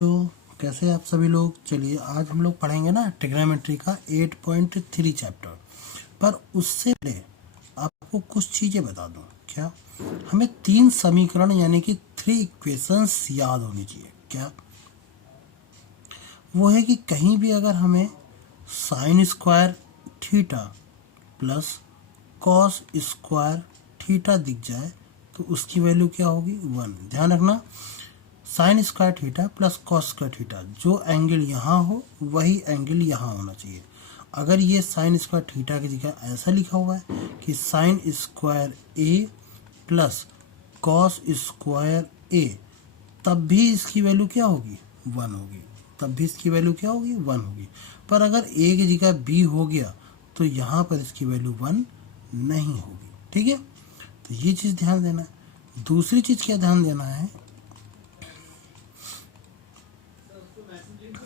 तो कैसे आप सभी लोग। चलिए आज हम लोग पढ़ेंगे ना ट्रिग्नोमेट्री का 8.3 चैप्टर। पर उससे पहले आपको कुछ चीज़ें बता दूं। क्या हमें 3 समीकरण यानी कि 3 इक्वेशंस याद होनी चाहिए। क्या वो है कि कहीं भी अगर हमें sign square theta plus cos square theta दिख जाए तो उसकी वैल्यू क्या होगी 1। ध्यान रखना, sign square theta plus cos square theta, जो एंगल यहाँ हो वही एंगल यहाँ होना चाहिए। अगर ये साइन स्क्वायर थीटा की जगह ऐसा लिखा हुआ है कि sine square A plus cos square ए, तब भी इसकी वैल्यू क्या होगी 1 होगी। तब भी इसकी वैल्यू क्या होगी 1 होगी। पर अगर ए की जगह बी हो गया तो यहाँ पर इसकी वैल्यू 1 नहीं होगी। ठीक है, तो ये चीज़ ध्यान देना है। दूसरी चीज़ क्या ध्यान देना है,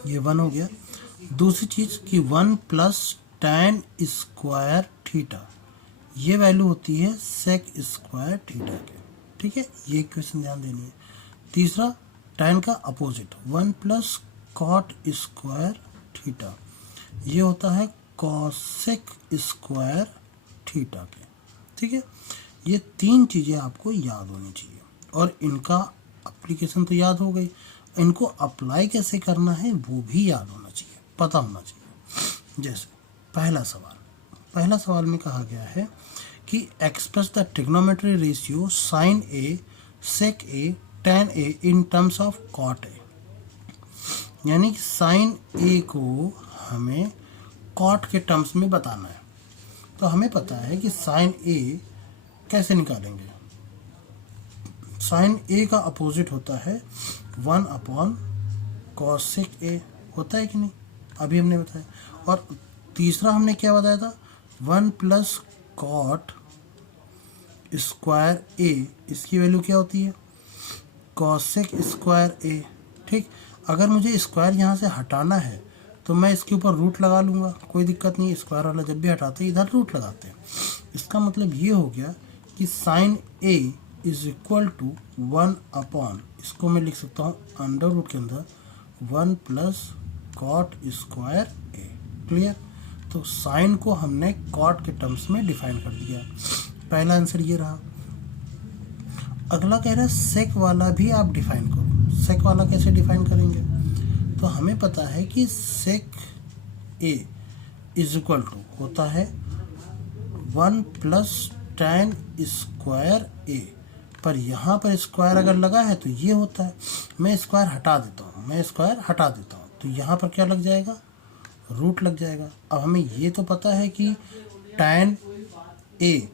ये 1 हो गया। दूसरी चीज़ कि 1 प्लस tan स्क्वायर थीटा, ये वैल्यू होती है सेक स्क्वायर थीटा के। ठीक है, ये क्वेश्चन ध्यान देनी है। तीसरा, tan का opposite 1 plus cot square theta, ये होता है कॉसेक स्क्वायर थीटा के। ठीक है, ये 3 चीज़ें आपको याद होनी चाहिए और इनका एप्लीकेशन तो याद हो गई, इनको अप्लाई कैसे करना है वो भी याद होना चाहिए, पता होना चाहिए। जैसे पहला सवाल में कहा गया है कि express the trigonometry ratio sine A sec A tan A in terms of cot A. यानी कि साइन ए को हमें कॉट के टर्म्स में बताना है। तो हमें पता है कि साइन ए कैसे निकालेंगे। साइन ए का अपोजिट होता है 1 अपॉन कॉसेक ए, होता है कि नहीं, अभी हमने बताया। और तीसरा हमने क्या बताया था, 1 प्लस कॉट स्क्वायर ए, इसकी वैल्यू क्या होती है कॉसेक स्क्वायर ए। ठीक, अगर मुझे स्क्वायर यहाँ से हटाना है तो मैं इसके ऊपर रूट लगा लूँगा, कोई दिक्कत नहीं। स्क्वायर वाला जब भी हटाते हैं इधर रूट लगाते हैं। इसका मतलब ये हो गया कि sine A is equal to 1 upon, इसको मैं लिख सकता हूँ अंडर रूट के अंदर 1 प्लस कॉट स्क्वायर ए। क्लियर, तो साइन को हमने कॉट के टर्म्स में डिफाइन कर दिया। पहला आंसर ये रहा। अगला कह रहा है सेक वाला भी आप डिफाइन करो। सेक वाला कैसे डिफाइन करेंगे, तो हमें पता है कि सेक ए इज इक्वल टू होता है 1 प्लस tan स्क्वायर ए। पर यहाँ पर स्क्वायर अगर लगा है तो ये होता है, मैं स्क्वायर हटा देता हूँ, तो यहाँ पर क्या लग जाएगा, रूट लग जाएगा। अब हमें ये तो पता है कि tan ए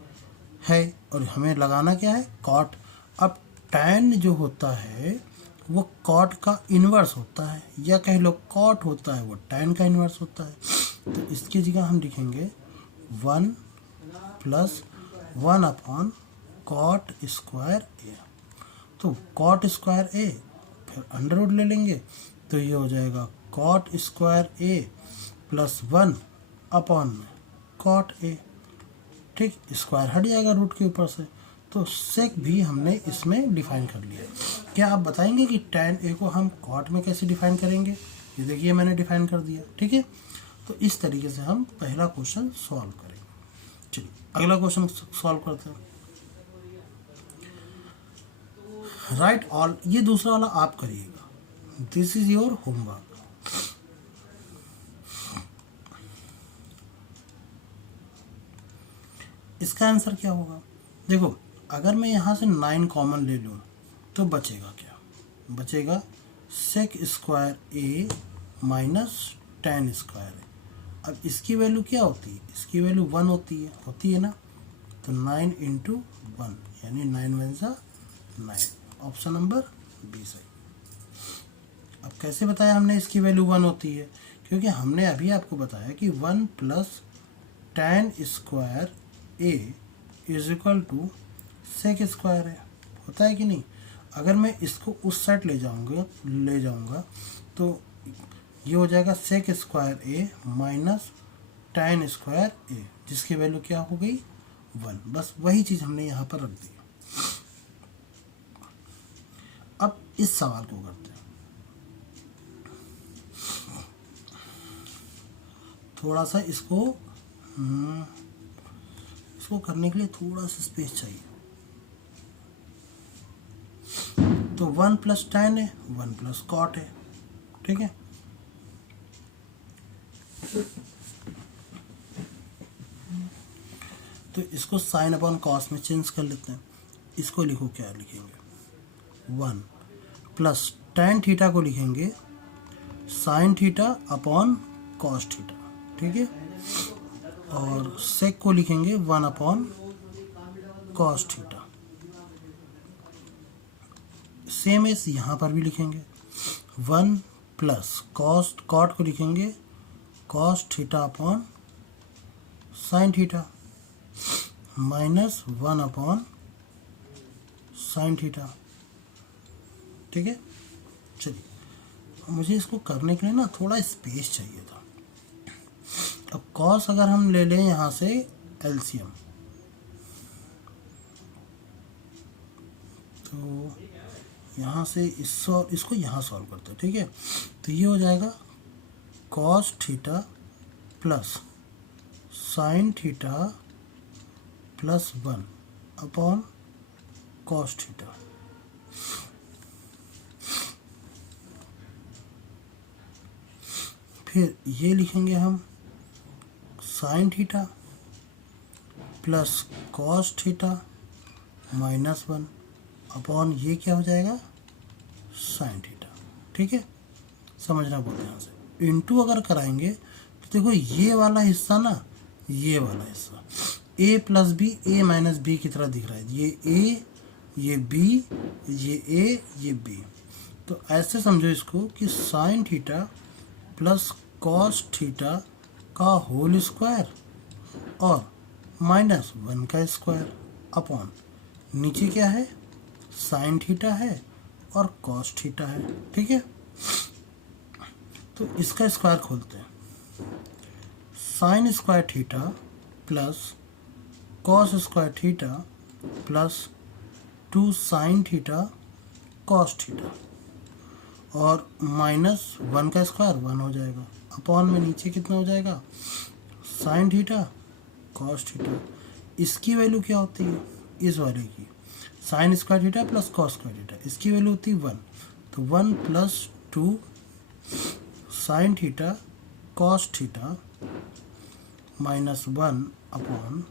है और हमें लगाना क्या है कॉट। अब tan जो होता है वो कॉट का इन्वर्स होता है, या कह लो कॉट होता है वो tan का इन्वर्स होता है। तो इसकी जगह हम लिखेंगे 1 प्लस 1 अपॉन कॉट स्क्वायर ए। तो कॉट स्क्वायर ए फिर अंडर रूट ले लेंगे तो ये हो जाएगा cot square A plus 1 upon में कॉट ए। ठीक, स्क्वायर हट जाएगा रूट के ऊपर से। तो सेक भी हमने इसमें डिफाइन कर लिया। क्या आप बताएंगे कि tan ए को हम कॉट में कैसे डिफाइन करेंगे। ये देखिए मैंने डिफाइन कर दिया। ठीक है, तो इस तरीके से हम पहला क्वेश्चन सॉल्व करेंगे। चलिए अगला क्वेश्चन सॉल्व करते हैं। राइट ऑल, ये दूसरा वाला आप करिएगा, दिस इज योर होमवर्क। इसका आंसर क्या होगा, देखो अगर मैं यहाँ से 9 कॉमन ले लूँ तो बचेगा क्या, बचेगा सेक स्क्वायर ए माइनस tan स्क्वायर ए। अब इसकी वैल्यू क्या होती है, इसकी वैल्यू 1 होती है ना। तो 9 इंटू 1 यानी 9 वन सा 9, ऑप्शन नंबर बी सही। अब कैसे बताया हमने इसकी वैल्यू 1 होती है, क्योंकि हमने अभी आपको बताया कि 1 plus tan square A is equal to sec square है, होता है कि नहीं। अगर मैं इसको उस साइड ले जाऊंगा तो ये हो जाएगा सेक स्क्वायर ए माइनस tan स्क्वायर ए, जिसकी वैल्यू क्या हो गई 1। बस वही चीज़ हमने यहाँ पर रख दी। अब इस सवाल को करते हैं। थोड़ा सा इसको करने के लिए थोड़ा सा स्पेस चाहिए। तो 1 + tan है, 1 + cot है, ठीक है। तो इसको sin अपॉन cos में चेंज कर लेते हैं। इसको लिखो, क्या लिखेंगे, 1 + tan थीटा को लिखेंगे sin theta upon cos theta, ठीक है। और sec को लिखेंगे 1 upon cos theta. Same S यहाँ पर भी लिखेंगे 1 + cot को लिखेंगे cos theta upon sin theta -1 upon sin theta, ठीक है। चलिए, मुझे इसको करने के लिए ना थोड़ा स्पेस चाहिए था। अब cos अगर हम ले लें यहाँ से एलसीएम, तो यहाँ से इसको यहाँ सॉल्व करते हैं, ठीक है। तो ये हो जाएगा cos theta plus sin theta plus 1 upon cos theta. फिर ये लिखेंगे हम sin theta plus cos theta -1 upon ये क्या हो जाएगा sin थीटा, ठीक है। समझना बहुत ध्यान से। इनटू अगर कराएंगे तो देखो ये वाला हिस्सा ना, ये वाला हिस्सा a + b a - b की तरह दिख रहा है। ये a, ये b, ये a, ये b। तो ऐसे समझो इसको कि sin theta plus cos theta का होल स्क्वायर और -1 का स्क्वायर अपॉन नीचे क्या है, sin थीटा है और cos थीटा है, ठीक है। तो इसका स्क्वायर खोलते हैं, sin square theta plus cos square theta plus 2 sin theta cos theta और -1 का स्क्वायर 1 हो जाएगा अपॉन में नीचे कितना हो जाएगा sin थीटा cos थीटा। इसकी वैल्यू क्या होती है, इस वाले की sin square theta plus cos square theta, इसकी वैल्यू होती है 1। तो 1 + 2 sin theta cos theta -1 upon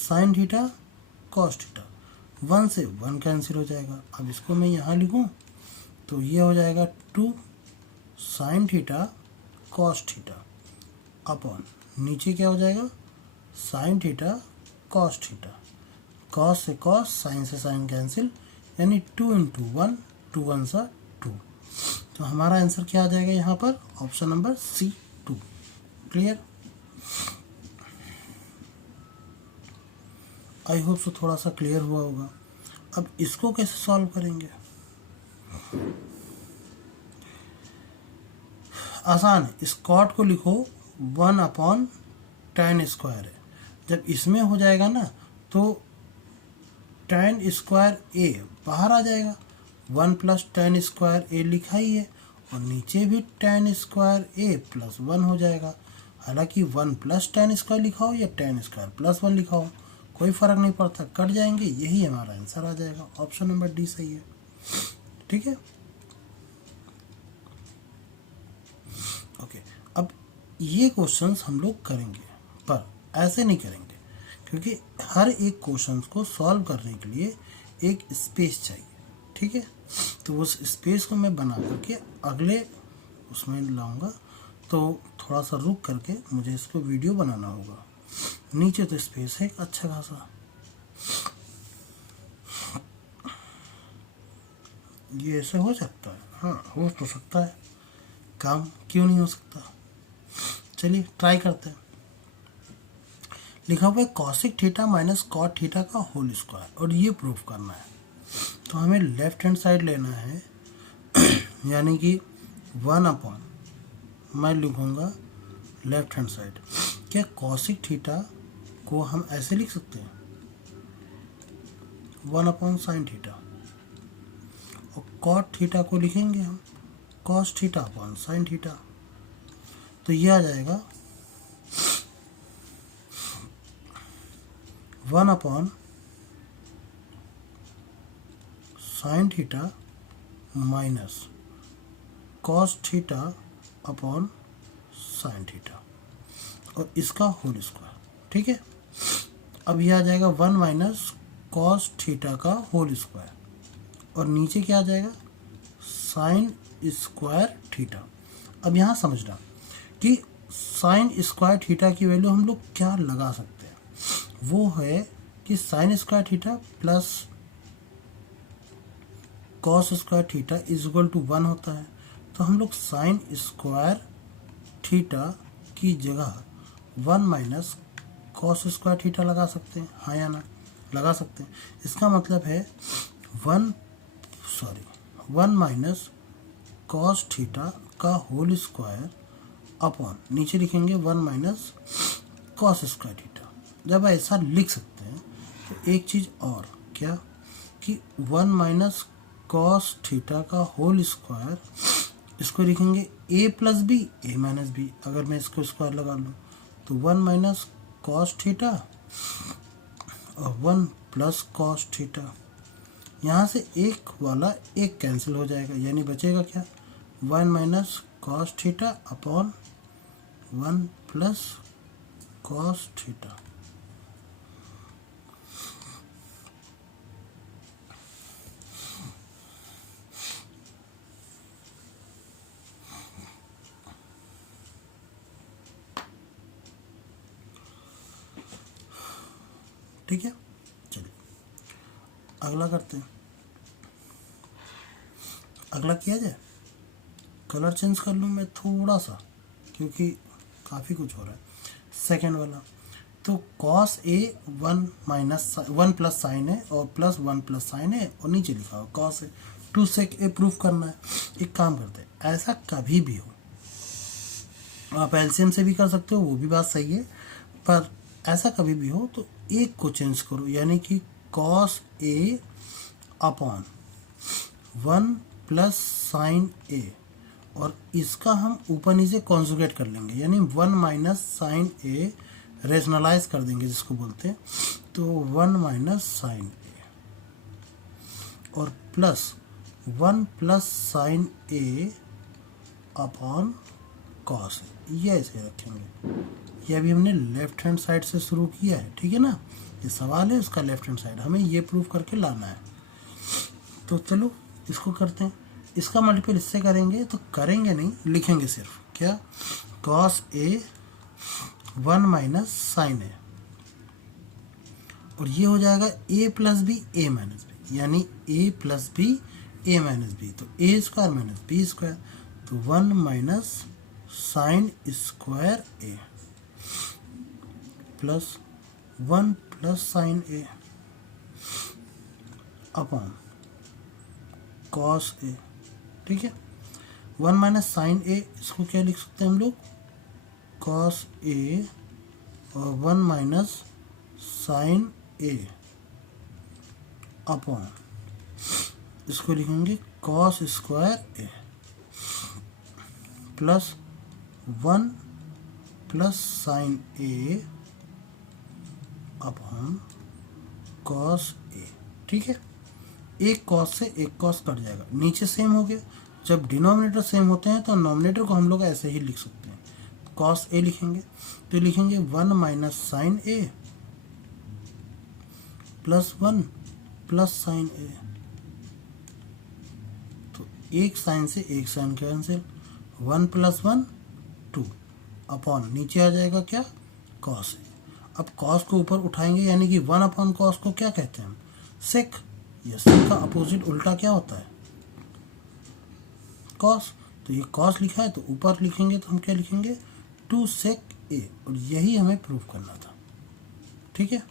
sin theta cos theta. 1 से 1 कैंसिल हो जाएगा। अब इसको मैं यहाँ लिखूँ तो ये हो जाएगा 2 sin theta cos theta upon नीचे क्या हो जाएगा sin theta cos theta. cos से cos, sin से sin कैंसिल, यानी 2 × 1, 2 1 सा 2। तो हमारा आंसर क्या आ जाएगा यहाँ पर, option number C 2। Clear? I hope so थोड़ा सा क्लियर हुआ होगा। अब इसको कैसे सॉल्व करेंगे, आसान है। इस कॉट को लिखो 1 अपॉन tan स्क्वायर है। जब इसमें हो जाएगा ना तो tan स्क्वायर a बाहर आ जाएगा, 1 + tan स्क्वायर a लिखा ही है और नीचे भी tan स्क्वायर a + 1 हो जाएगा। हालांकि 1 + tan स्क्वायर लिखा हो या tan स्क्वायर + 1 लिखा हो कोई फ़र्क नहीं पड़ता, कट जाएंगे, यही हमारा आंसर आ जाएगा। ऑप्शन नंबर डी सही है, ठीक है। ओके, अब ये क्वेश्चंस हम लोग करेंगे पर ऐसे नहीं करेंगे क्योंकि हर एक क्वेश्चंस को सॉल्व करने के लिए एक स्पेस चाहिए, ठीक है। तो उस स्पेस को मैं बना करके अगले उसमें लाऊंगा, तो थोड़ा सा रुक करके मुझे इसको वीडियो बनाना होगा। नीचे तो स्पेस है अच्छा खासा, ये ऐसे हो सकता है, हाँ हो तो सकता है, काम क्यों नहीं हो सकता। चलिए ट्राई करते हैं। लिखा हुआ है cosec theta minus cot theta का होल स्क्वायर और ये प्रूफ करना है। तो हमें लेफ्ट हैंड साइड लेना है यानी कि 1 अपॉन, मैं लिखूँगा लेफ्ट हैंड साइड। क्या कॉसिक थीटा को हम ऐसे लिख सकते हैं 1 अपॉन साइन थीटा, और कॉट थीटा को लिखेंगे हम cos theta upon sine theta. तो ये आ जाएगा 1 upon sine theta minus cos theta upon sine theta और इसका होल स्क्वायर। ठीक है, अब ये आ जाएगा 1 माइनस कॉस थीटा का होल स्क्वायर और नीचे क्या आ जाएगा साइन स्क्वायर थीटा। अब यहाँ समझना कि साइन स्क्वायर थीटा की वैल्यू हम लोग क्या लगा सकते हैं, वो है कि sine square theta plus cos square theta is equal to 1 होता है। तो हम लोग साइन स्क्वायर थीटा की जगह 1 माइनस कॉस स्क्वायर थीटा लगा सकते हैं, हाँ या ना, लगा सकते हैं। इसका मतलब है 1 माइनस कॉस थीटा का होल स्क्वायर अपॉन नीचे लिखेंगे 1 माइनस कॉस स्क्वायर थीटा। जब ऐसा लिख सकते हैं तो एक चीज़ और क्या कि 1 माइनस कॉस थीटा का होल स्क्वायर, इसको लिखेंगे a plus B A minus B. अगर मैं इसको स्क्वायर लगा लूँ तो 1 माइनस कॉस थीटा और 1 प्लस कॉस थीटा। यहाँ से एक वाला एक कैंसिल हो जाएगा, यानी बचेगा क्या 1 minus cos theta upon 1 plus cos theta. ठीक है, चलिए अगला करते हैं। अगला किया जाए, कलर चेंज कर लूँ मैं थोड़ा सा क्योंकि काफ़ी कुछ हो रहा है। सेकेंड वाला तो cos A 1 minus 1 plus sign है और प्लस 1 प्लस साइन है और नीचे लिखा हो cos A, 2 sec A proof करना है। एक काम करते हैं, ऐसा कभी भी हो, आप एलसीएम से भी कर सकते हो, वो भी बात सही है, पर ऐसा कभी भी हो तो एक को चेंज करो, यानी कि cos A upon 1 plus sine A और इसका हम ऊपर नीचे कॉन्जुगेट कर लेंगे, यानी 1 माइनस साइन ए रेशनलाइज कर देंगे जिसको बोलते हैं, तो 1 माइनस साइन ए और plus 1 plus sine A upon cos, ये ऐसे रखेंगे। ये अभी हमने लेफ्ट हैंड साइड से शुरू किया है, ठीक है ना, ये सवाल है उसका लेफ्ट हैंड साइड, हमें ये प्रूफ करके लाना है। तो चलो इसको करते हैं। इसका मल्टीपल इससे करेंगे तो करेंगे नहीं, लिखेंगे सिर्फ क्या cos A 1 minus sine A और ये हो जाएगा a plus B A minus B, यानी a plus B A minus B, तो A square minus B square, तो 1 minus sine square A plus 1 plus sine A upon cos A. ठीक है, 1 minus sine ए, इसको क्या लिख सकते हैं हम लोग कॉस ए और 1 माइनस साइन ए अपॉन इसको लिखेंगे cos square A plus 1 plus sine A upon cos A. ठीक है, एक कॉस से एक कॉस कट जाएगा, नीचे सेम हो गया। जब डिनोमिनेटर सेम होते हैं तो नोमिनेटर को हम लोग ऐसे ही लिख सकते हैं, कॉस ए लिखेंगे तो लिखेंगे 1 माइनस साइन ए प्लस 1 प्लस साइन ए, तो एक साइन से एक साइन कैंसिल, 1 प्लस 1 2 अपॉन नीचे आ जाएगा क्या कॉस ए। अब कॉस को ऊपर उठाएंगे, यानी कि 1 अपॉन कॉस को क्या कहते हैं हम सेक, या सेक का अपोजिट उल्टा क्या होता है कॉस, तो ये कॉस लिखा है तो ऊपर लिखेंगे तो हम क्या लिखेंगे 2 सेक ए, और यही हमें प्रूफ करना था। ठीक है,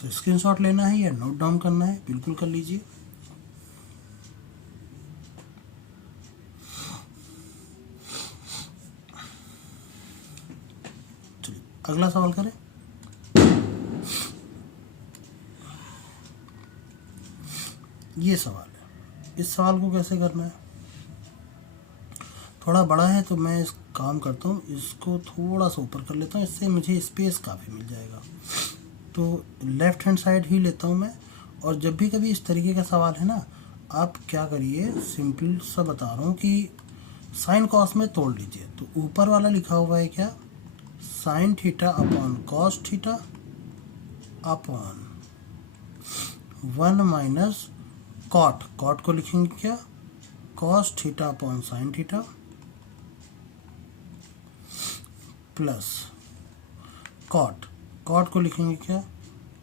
तो स्क्रीनशॉट लेना है या नोट डाउन करना है बिल्कुल कर लीजिए। चलिए अगला सवाल करें। ये सवाल है, इस सवाल को कैसे करना है, थोड़ा बड़ा है तो मैं इस काम करता हूँ, इसको थोड़ा सा ऊपर कर लेता हूँ, इससे मुझे स्पेस काफ़ी मिल जाएगा। तो लेफ्ट हैंड साइड ही लेता हूँ मैं। और जब भी कभी इस तरीके का सवाल है ना, आप क्या करिए, सिंपल सा बता रहा हूँ कि साइन कॉस में तोड़ लीजिए। तो ऊपर वाला लिखा हुआ है क्या, sine theta upon cos theta upon 1 minus cot, cot को लिखेंगे क्या, cos theta upon sine theta plus cot, cot को लिखेंगे क्या,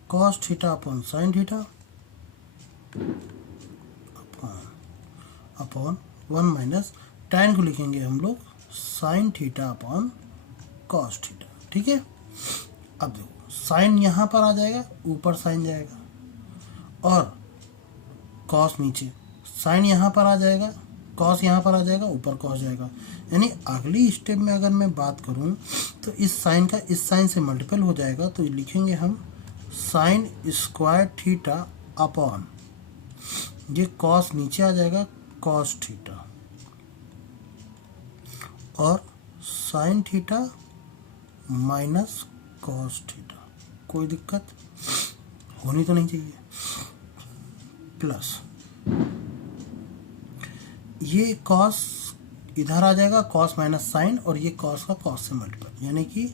cos theta upon sine theta upon 1 minus tan को लिखेंगे हम लोग sine theta upon cos theta. ठीक है, अब देखो साइन यहाँ पर आ जाएगा, ऊपर साइन जाएगा, और कॉस नीचे, साइन यहाँ पर आ जाएगा, कॉस यहाँ पर आ जाएगा, ऊपर कॉस जाएगा। यानी अगली स्टेप में अगर मैं बात करूँ तो इस साइन का इस साइन से मल्टीपल हो जाएगा, तो लिखेंगे हम साइन स्क्वायर थीटा अपॉन, ये कॉस नीचे आ जाएगा, कॉस थीटा और sine theta minus cos theta, कोई दिक्कत होनी तो नहीं चाहिए, प्लस ये कॉस इधर आ जाएगा, कॉस माइनस साइन, और ये कॉस का कॉस से मल्टीपल, यानी कि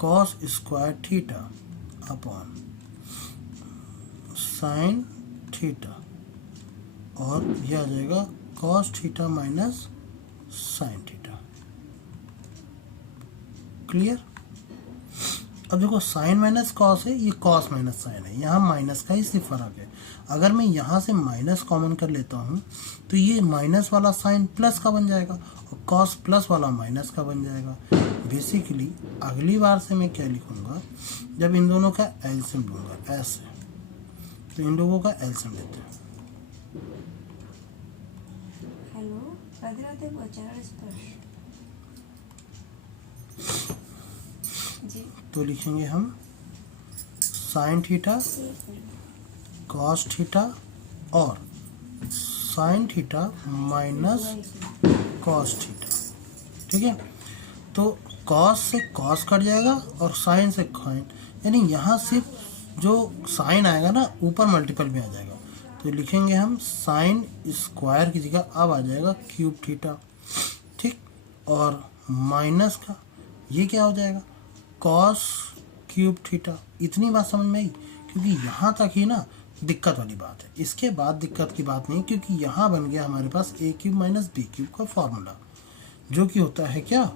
cos square theta upon sine theta, और यह आ जाएगा cos theta minus sine theta. Clear. अब देखो साइन माइनस कॉस है, ये कॉस माइनस साइन है, यहाँ माइनस का ही सिर्फ फर्क है। अगर मैं यहाँ से माइनस कॉमन कर लेता हूँ तो ये माइनस वाला साइन प्लस का बन जाएगा और कॉस प्लस वाला माइनस का बन जाएगा। बेसिकली अगली बार से मैं क्या लिखूँगा, जब इन दोनों का एलसीएम लूँगा ऐसे, तो इन लोगों का एलसीएम लेते हैं। हेलो, राधे गोचारण स्पर्श जी। तो लिखेंगे हम साइन थीटा कॉस थीटा और sine theta minus cos theta. ठीक है, तो कॉस से कॉस कट जाएगा और साइन से साइन, यानी यहाँ सिर्फ जो साइन आएगा ना ऊपर मल्टीपल में आ जाएगा, तो लिखेंगे हम साइन स्क्वायर की जगह अब आ जाएगा क्यूब थीटा। ठीक, और माइनस का ये क्या हो जाएगा, कॉस क्यूब थीटा। इतनी बात समझ में आई, क्योंकि यहाँ तक ही ना दिक्कत वाली बात है, इसके बाद दिक्कत की बात नहीं, क्योंकि यहाँ बन गया हमारे पास A cube minus B cube का फॉर्मूला, जो कि होता है क्या,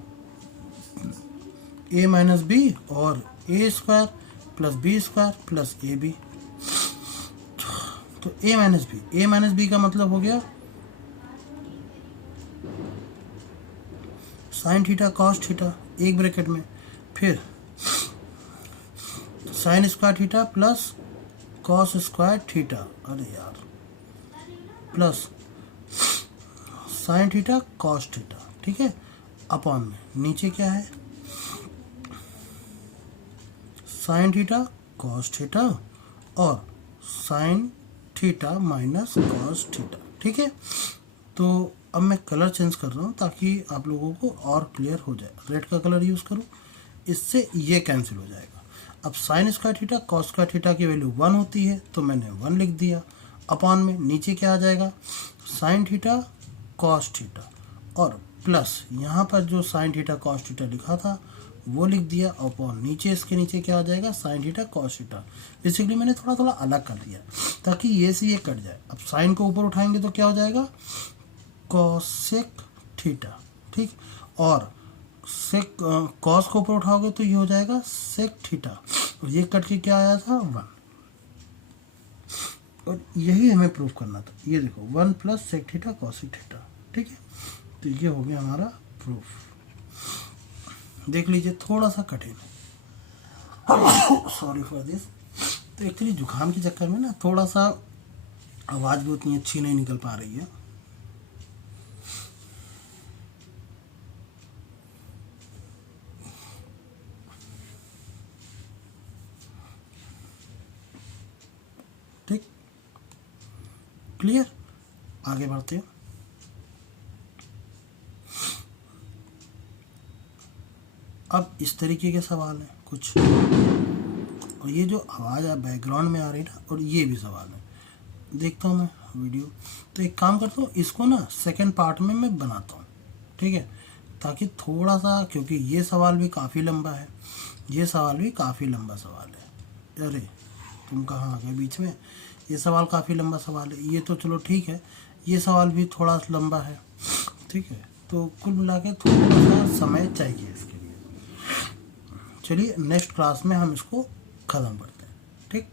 ए माइनस बी और A square plus B square plus A B. तो ए माइनस बी का मतलब हो गया साइन थीटा कॉस थीटा एक ब्रैकेट में, फिर sin square theta plus cos square theta, अरे यार, plus sin theta cos theta. ठीक है, अपॉन में नीचे क्या है, साइन थीटा कॉस थीटा और sine theta minus cos theta. ठीक है, तो अब मैं कलर चेंज कर रहा हूँ ताकि आप लोगों को और क्लियर हो जाए। रेड का कलर यूज़ करूँ, इससे ये कैंसिल हो जाएगा। अब sign square theta cos square theta की वैल्यू 1 होती है, तो मैंने 1 लिख दिया। अपॉन में नीचे क्या आ जाएगा, साइन थीटा कॉस थीटा और प्लस यहाँ पर जो साइन थीटा कॉस थीटा लिखा था वो लिख दिया। अपॉन नीचे इसके नीचे क्या आ जाएगा, sign theta cos theta. Basically मैंने थोड़ा थोड़ा अलग कर दिया ताकि ये से ये कट जाए। अब साइन को ऊपर उठाएंगे तो क्या हो जाएगा, कॉसेक थीटा। ठीक, और सेक कॉस को ऊपर उठाओगे तो ये हो जाएगा सेक थीटा, और ये कट के क्या आया था 1, और यही हमें प्रूफ करना था। ये देखो 1 plus sec theta cosec theta. ठीक है, तो ये हो गया हमारा प्रूफ। देख लीजिए थोड़ा सा कठिन है, सॉरी फॉर दिस। तो एक्चुअली जुकाम के चक्कर में ना थोड़ा सा आवाज़ भी उतनी अच्छी नहीं निकल पा रही है। ठीक, क्लियर। आगे बढ़ते हैं। अब इस तरीके के सवाल हैं कुछ, और ये जो आवाज़ बैकग्राउंड में आ रही है ना, और ये भी सवाल है। देखता हूँ मैं वीडियो, तो एक काम करता हूँ, इसको ना सेकंड पार्ट में मैं बनाता हूँ, ठीक है, ताकि थोड़ा सा, क्योंकि ये सवाल भी काफ़ी लंबा है, ये सवाल भी काफ़ी लंबा सवाल है। अरे तुम कहाँ आ गए बीच में, ये सवाल काफ़ी लंबा सवाल है, ये तो चलो ठीक है, ये सवाल भी थोड़ा लंबा है, ठीक है, तो कुल मिला के थोड़ा सा समय चाहिए इसके लिए। चलिए नेक्स्ट क्लास में हम इसको ख़त्म करते हैं, ठीक।